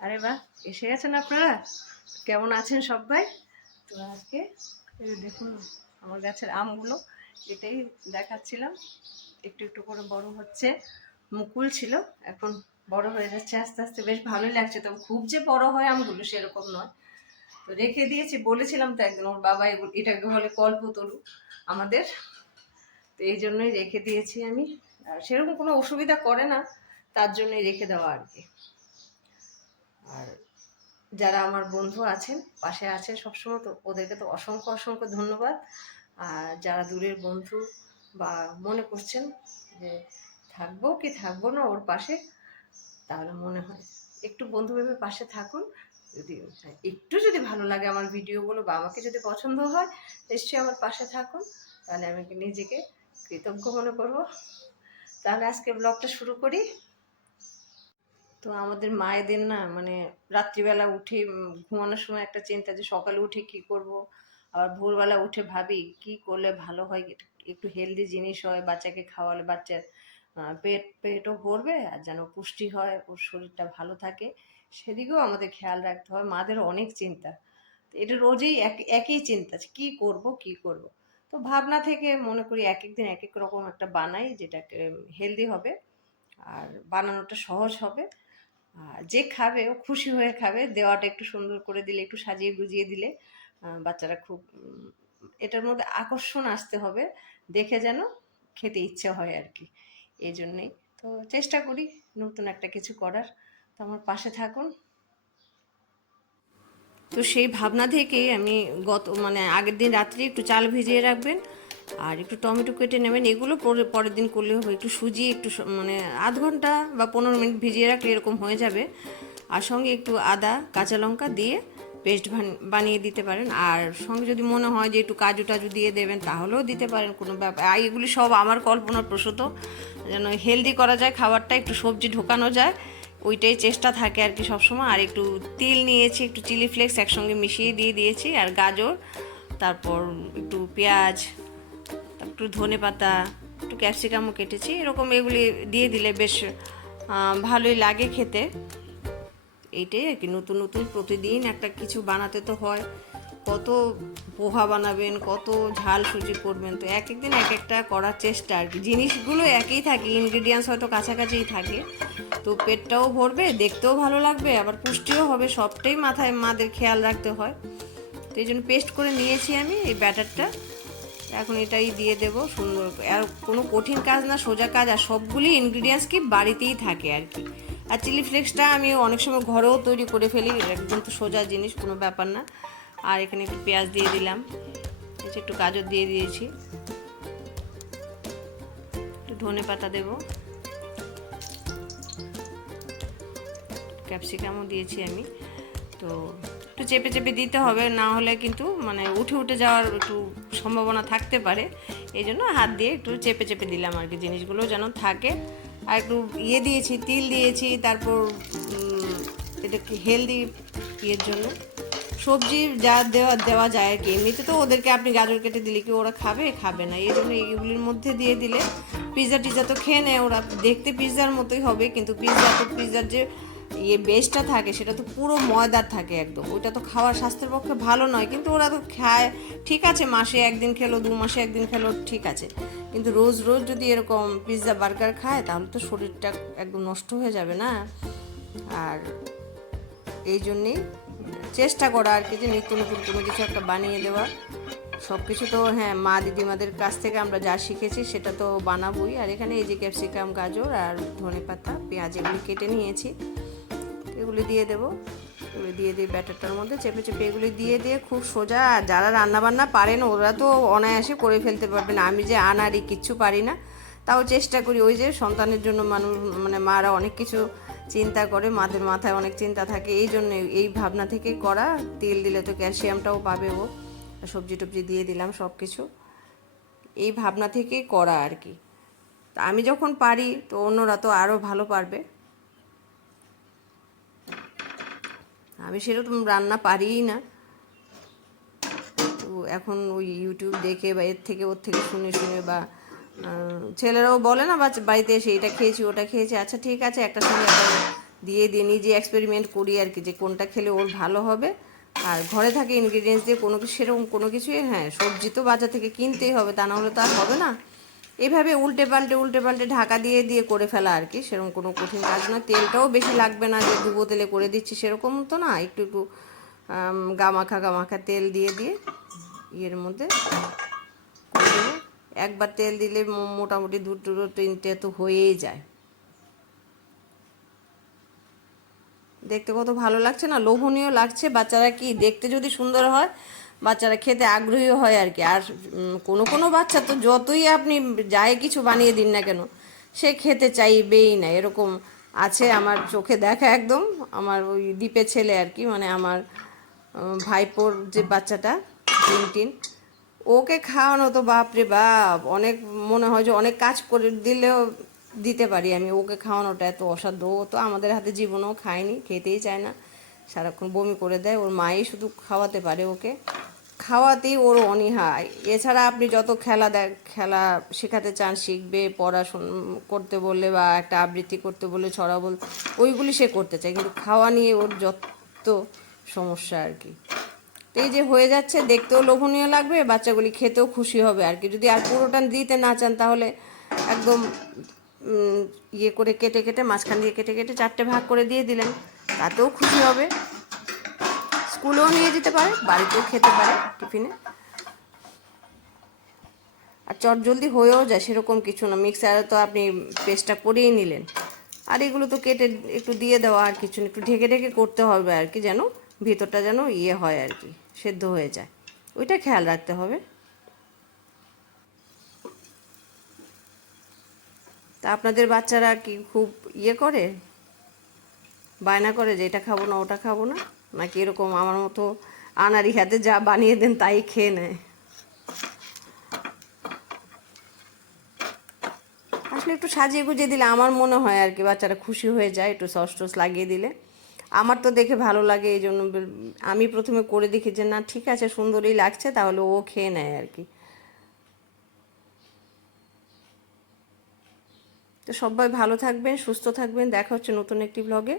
আরে বাহ, এসে গেছেন আপনারা? কেমন আছেন সবাই? তো আজকে দেখুন, আমার গাছের আমগুলো, এটাই দেখাচ্ছিলাম। একটু একটু করে বড় হচ্ছে, মুকুল ছিল, এখন বড় হয়ে যাচ্ছে আস্তে আস্তে, বেশ ভালোই লাগছে। তবে খুব যে বড় হয় আমগুলো সেরকম নয়। তো রেখে দিয়েছি, বলেছিলাম তো একদিন, ওর বাবা এগুলো, এটাকে বলে কল্পতরু আমাদের। তো এই জন্যই রেখে দিয়েছি আমি। আর সেরকম কোনো অসুবিধা করে না, তার জন্যই রেখে দেওয়া আর কি। আর যারা আমার বন্ধু আছেন, পাশে আছেন সবসময়, তো ওদেরকে তো অসংখ্য অসংখ্য ধন্যবাদ। আর যারা দূরের বন্ধু বা মনে করছেন যে থাকব কি থাকব না ওর পাশে, তাহলে মনে হয় একটু বন্ধু ভেবে পাশে থাকুন। যদি একটু যদি ভালো লাগে আমার ভিডিওগুলো বা আমাকে যদি পছন্দ হয়, নিশ্চয়ই আমার পাশে থাকুন। তাহলে আমি নিজেকে কৃতজ্ঞ মনে করব। তাহলে আজকে ব্লগটা শুরু করি। তো আমাদের মায়েদের না মানে রাত্রিবেলা উঠে ঘুমানোর সময় একটা চিন্তা যে সকালে উঠে কি করব? আবার ভোরবেলা উঠে ভাবি কি করলে ভালো হয়? একটু- হেলদি জিনিস হয়, বাচ্চাকে খাওয়ালে বাচ্চার পেট, পেটও ভরবে আর যেন পুষ্টি হয়, ওর শরীরটা ভালো থাকে। সেদিকেও আমাদের খেয়াল রাখতে হয়, মাদের অনেক চিন্তা। এটা রোজেই এক, একই চিন্তা কী করব, কি করব? তো ভাবনা থেকে মনে করি এক এক দিন এক এক রকম একটা বানাই যেটাকে হেলদি হবে আর বানানোটা সহজ হবে। আর যে খাবে, ও খুশি হয়ে খাবে, দেওয়াটা একটু সুন্দর করে দিলে, একটু সাজিয়ে গুজিয়ে দিলে বাচ্চারা খুব এটার মধ্যে আকর্ষণ আসতে হবে, দেখে যেন খেতে ইচ্ছে হয় আর কি। এই জন্যেই। তো চেষ্টা করি নতুন একটা কিছু করার। তো আমার পাশে থাকুন। তো সেই ভাবনা থেকেই আমি গত মানে আগের দিন রাত্রে একটু চাল ভিজিয়ে রাখবেন। আর একটু টমেটো কেটে নেবেন, এগুলো পরে পরের দিন করলে হবে। একটু সুজি, একটু মানে আধ ঘণ্টা বা পনেরো মিনিট ভিজিয়ে রাখলে এরকম হয়ে যাবে। আর সঙ্গে একটু আদা, কাঁচা লঙ্কা দিয়ে পেস্ট বানিয়ে দিতে পারেন। আর সঙ্গে যদি মনে হয় যে একটু কাজু টাজু দিয়ে দেবেন, তাহলেও দিতে পারেন, কোনো ব্যাপার আর এগুলি সব আমার কল্পনার প্রসূত। যেন হেলদি করা যায়, খাবারটা একটু সবজি ঢোকানো যায়, ওইটাই চেষ্টা থাকে আর কি সবসময়। আর একটু তিল নিয়েছি, একটু চিলি ফ্লেক্স একসঙ্গে মিশিয়ে দিয়ে দিয়েছি। আর গাজর, তারপর একটু পেঁয়াজ একটু ধনে পাতা, একটু ক্যাপসিকামও কেটেছি। এরকম এগুলি দিয়ে দিলে বেশ ভালোই লাগে খেতে। এইটাই আর কি, নতুন নতুন প্রতিদিন একটা কিছু বানাতে তো হয়। কত পোহা বানাবেন, কত ঝাল সুজি করবেন, তো এক একদিন এক একটা করার চেষ্টা আর কি। জিনিসগুলো একই থাকে ইনগ্রিডিয়েন্টস হয়তো কাছাকাছিই থাকে, তো পেটটাও ভরবে, দেখতেও ভালো লাগবে, আবার পুষ্টিও হবে, সবটাই মাথায়, মাদের খেয়াল রাখতে হয়। তো এই জন্য পেস্ট করে নিয়েছি আমি এই ব্যাটারটা এখন এটাই দিয়ে দেব সুন্দর আর কোনো কঠিন কাজ না, সোজা কাজ, আর সবগুলি ইনগ্রিডিয়েন্টস কি বাড়িতেই থাকে আর কি। আর চিলি ফ্লেক্সটা আমি অনেক সময় ঘরেও তৈরি করে ফেলি একদম তো সোজা জিনিস, কোনো ব্যাপার না। আর এখানে একটু পেঁয়াজ দিয়ে দিলাম একটু গাজর দিয়ে দিয়েছি। একটু ধনে পাতা দেবো। ক্যাপসিকামও দিয়েছি আমি। তো একটু চেপে চেপে দিতে হবে, না হলে কিন্তু মানে উঠে উঠে যাওয়ার একটু সম্ভাবনা থাকতে পারে। এই জন্য হাত দিয়ে একটু চেপে চেপে দিলাম আর কি, জিনিসগুলো যেন থাকে। আর একটু ইয়ে দিয়েছি, তিল দিয়েছি, তারপর এটা কি হেলদি ইয়ের জন্য। সবজি যা দেওয়া দেওয়া যায় আর কি, এমনিতে তো ওদেরকে আপনি গাজর কেটে দিলে কি ওরা খাবে? খাবে না। এই জন্য এইগুলির মধ্যে দিয়ে দিলে পিৎজা টিজা তো খেয়ে নেয়, ওরা দেখতে পিৎজার মতোই হবে, কিন্তু পিৎজা তো পিৎজার যে ইয়ে বেসটা থাকে, সেটা তো পুরো ময়দার থাকে একদম। ওইটা তো খাওয়ার স্বাস্থ্যের পক্ষে ভালো নয়, কিন্তু ওরা তো খায়। ঠিক আছে, মাসে একদিন খেলো, দু মাসে একদিন খেলো, ঠিক আছে। কিন্তু রোজ রোজ যদি এরকম পিৎজা বার্গার খায়, তাহলে তো শরীরটা একদম নষ্ট হয়ে যাবে না। আর এই জন্যেই চেষ্টা করা আর কি যে নিত্য নতুন কোনো কিছু একটা বানিয়ে দেওয়া। সব কিছু তো হ্যাঁ মা দিদিমাদের কাছ থেকে আমরা যা শিখেছি, সেটা তো বানাবোই। আর এখানে এই যে ক্যাপসিকাম, গাজর আর ধনে পাতা পেঁয়াজ এগুলি কেটে নিয়েছি। এগুলি দিয়ে দেবো। এগুলি দিয়ে দিয়ে ব্যাটারটার মধ্যে চেপে চেপে এগুলি দিয়ে দিয়ে খুব সোজা যারা রান্নাবান্না পারেন ওরা তো অনায়াসে করে ফেলতে পারবেন আমি যে আনারি কিচ্ছু পারি না, তাও চেষ্টা করি ওই যে সন্তানের জন্য মানুষ মানে মারা অনেক কিছু চিন্তা করে, মাদের মাথায় অনেক চিন্তা থাকে, এই জন্য এই ভাবনা থেকেই করা। তেল দিলে তো ক্যালসিয়ামটাও পাবে ও। সবজি টবজি দিয়ে দিলাম সব কিছু এই ভাবনা থেকেই করা আর কি। আমি যখন পারি, তো অন্যরা তো আরও ভালো পারবে। আমি সেরকম রান্না পারিই না। তো এখন ওই ইউটিউব দেখে বা এর থেকে ওর থেকে শুনে শুনে বা ছেলেরাও বলে না বাড়িতে এসে এটা খেয়েছি, ওটা খেয়েছি। আচ্ছা ঠিক আছে, একটা সঙ্গে একটা দিয়ে দিয়ে নিজে এক্সপেরিমেন্ট করি আর কি, যে কোনটা খেলে ওর ভালো হবে। আর ঘরে থাকে ইনগ্রিডিয়েন্টস দিয়ে কোনো কিছু সেরকম কোনো কিছুই হ্যাঁ সবজি তো বাজার থেকে কিনতেই হবে, তা না হলে তো আর হবে না। এইভাবে উল্টে পাল্টে উল্টে পাল্টে ঢাকা দিয়ে দিয়ে করে ফেলা আর কি। সেরকম কোনো কঠিন কাজ না। তেলটাও বেশি লাগবে না যে ডুবো তেলে করে দিচ্ছি, সেরকম তো না। একটু একটু গামাখা গামাখা তেল দিয়ে দিয়ে ইয়ের মধ্যে একবার তেল দিলে মোটামুটি দুটো তিনটে তো হয়েই যায়। দেখতে কত ভালো লাগছে না? লোভনীয় লাগছে। বাচ্চারা কি দেখতে যদি সুন্দর হয় বাচ্চারা খেতে আগ্রহী হয় আর কি। আর কোনো কোনো বাচ্চা তো যতই আপনি যাই কিছু বানিয়ে দিন না কেন, সে খেতে চাইবেই না। এরকম আছে আমার চোখে দেখা একদম। আমার ওই দ্বীপের ছেলে আর কি মানে আমার ভাইপোর যে বাচ্চাটা টিন ওকে খাওয়ানো তো বাপরে বাপ। অনেক মনে হয় যে অনেক কাজ করে দিলেও দিতে পারি আমি। ওকে খাওয়ানোটা এত অসাধ্য। ও তো আমাদের হাতে জীবনেও খায়নি, খেতেই চায় না। সারাক্ষণ বমি করে দেয়, ওর মাই শুধু খাওয়াতে পারে ওকে। খাওয়াতেই ওর অনীহা। এছাড়া আপনি যত খেলা দেখ খেলা শেখাতে চান, শিখবে, পড়াশোনা, করতে বললে বা একটা আবৃত্তি করতে বললে ছড়া বল, ওইগুলি সে করতে চায়। কিন্তু খাওয়া নিয়ে ওর যত সমস্যা আর কি। তো এই যে হয়ে যাচ্ছে, দেখতেও লোভনীয় লাগবে, বাচ্চাগুলি খেতেও খুশি হবে আর কি। যদি আর পুরোটা দিতে না চান, তাহলে একদম ইয়ে করে কেটে কেটে, মাঝখান দিয়ে কেটে কেটে চারটে ভাগ করে দিয়ে দিলেন। তাতেও খুশি হবে। স্কুলেও নিয়ে যেতে পারে, বাড়িতেও খেতে পারে টিফিনে। আর চট জলদি হয়েও যায়, সেরকম কিছু না। মিক্সারে তো আপনি পেস্টটা করেই নিলেন। আর এগুলো তো কেটে একটু দিয়ে দেওয়া আর কিছু একটু ঢেকে ঢেকে করতে হবে আর কি, যেন ভিতরটা যেন ইয়ে হয় আর কি, সেদ্ধ হয়ে যায়। ওইটা খেয়াল রাখতে হবে। তা আপনাদের বাচ্চারা কি খুব ইয়ে করে? বায়না করে যে এটা খাব না, ওটা খাব না? নাকি এরকম আমার মতো আনারি হাতে যা বানিয়ে দেন তাই খেয়ে নেয়? আসলে একটু সাজিয়ে গুজিয়ে দিলে আমার মনে হয় আর কি বাচ্চারা খুশি হয়ে যায়, একটু সস টস লাগিয়ে দিলে। আমার তো দেখে ভালো লাগে, এই জন্য আমি প্রথমে করে দেখি যে, না, ঠিক আছে, সুন্দরই লাগছে। তাহলে ও খেয়ে নেয় আর কি। তো সবাই ভালো থাকবেন সুস্থ থাকবেন। দেখা হচ্ছে নতুন একটি ব্লগে